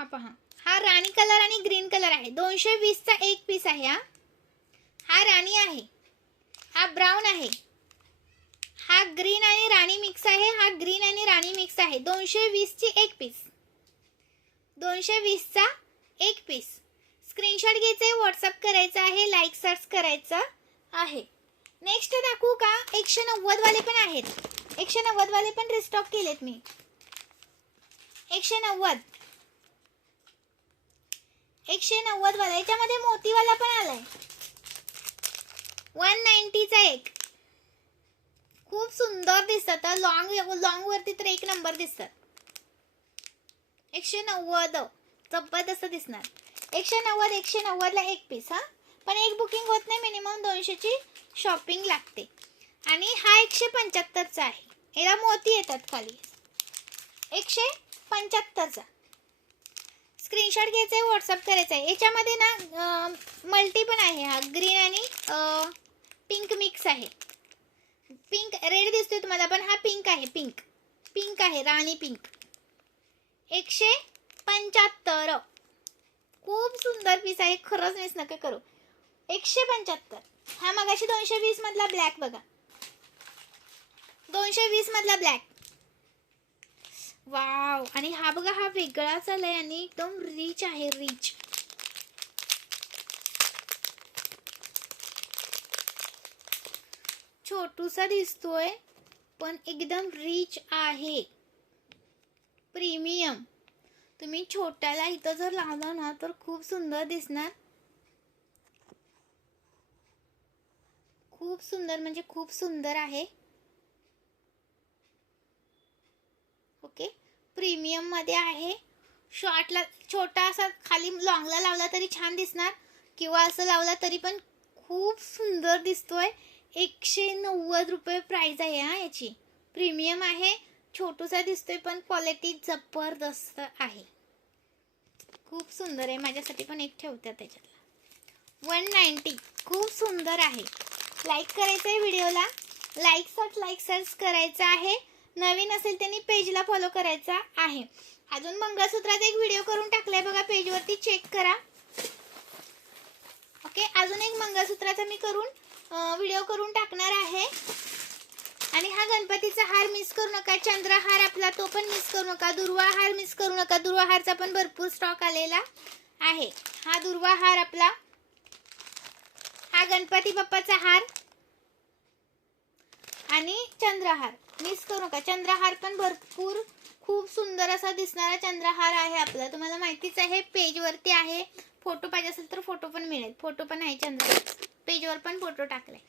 हा पहा, हा राणी कलर आणि ग्रीन कलर आहे. 220 चा एक पीस आहे. हा राणी आहे, हा ब्राउन आहे, हा ग्रीन आणि राणी मिक्स आहे, हा ग्रीन आणि राणी मिक्स आहे. 220 ची एक पीस, 220 चा एक पीस. स्क्रीनशॉट घ्यायचे, व्हॉट्सअप करायचा आहे, लाईक सर्च करायचं आहे. नेक्स्ट दाखवू का? 190 वाले पण आहेत. 190 वाले पण रिस्टॉक केलेत मी. 190 वाला, याच्यामध्ये मोतीवाला पण आलाय. 190 चा एक. खूप सुंदर दिसतात. लॉंग वरती तर एक नंबर दिसतात. 190 जबरदस्त दिसणार. 190 ला एक पीस. हा पण एक बुकिंग होत नाही, मिनिमम 200 ची शॉपिंग लागते. आणि हा 175 चा आहे. याला मोती येतात खाली. 175 चा. स्क्रीनशॉट घ्यायचा आहे, व्हॉट्सअप करायचा आहे. याच्यामध्ये ना मल्टी पण आहे. हा ग्रीन आणि पिंक मिक्स आहे. पिंक रेड दिसतोय तुम्हाला, पण हा पिंक आहे. पिंक आहे, राणी पिंक. 175. खूप सुंदर पीस आहे, खरंच मिस नका करू. 175. हा मगाशी 220 मधला ब्लॅक बघा, 220 मधला ब्लॅक. वाव. आणि हा बघा, हा वेगळाच आलाय आणि एकदम रिच आहे, रिच. छोटूसा दिसतोय पण एकदम रिच आहे, प्रीमियम. तुम्ही छोट्याला इथं जर लावला ना तर खूप सुंदर दिसणार. खूप सुंदर म्हणजे खूप सुंदर आहे. ओके, प्रीमियम मध्ये आहे. शॉर्टला छोटा असा खाली लॉंगला लावला तरी छान दिसणार, किंवा असं लावला तरी पण खूप सुंदर दिसतोय. 190 रुपये प्राइस आहे हा याची. प्रीमियम आहे, छोटूसा दिसतोय पण क्वालिटी जबरदस्त आहे. खूप सुंदर आहे. माझ्यासाठी पण एक ठेवते त्याच्यातला. 190. खूप सुंदर आहे. लाईक करायचं आहे व्हिडिओला, लाईक सर्च करायचं आहे. नवीन असेल त्यांनी पेजला फॉलो करायचा आहे. अजून मंगळसूत्राचा एक व्हिडिओ करून टाकलाय बघा, पेजवरती चेक करा. ओके, अजून एक मंगळसूत्राचा मी व्हिडिओ करून टाकणार आहे. आणि हा गणपतीचा हार मिस करू नका. चंद्रहार आपला तो पण मिस करू नका. दुर्वा हार मिस करू नका. दुर्वा हारचा पण भरपूर स्टॉक आलेला आहे. हा दुर्वा हार आपला, हा गणपती बाप्पाचा हार आणि चंद्रहार मिस करू नका. चंद्रहार पण भरपूर खूप सुंदर असा दिसणारा चंद्रहार आहे आपला. तुम्हाला माहितीच आहे, पेजवरती आहे. फोटो पाहिजे असेल तर फोटो पण मिळेल. फोटो पण आहे, चंद्रहार पेजवर पण फोटो टाकलाय.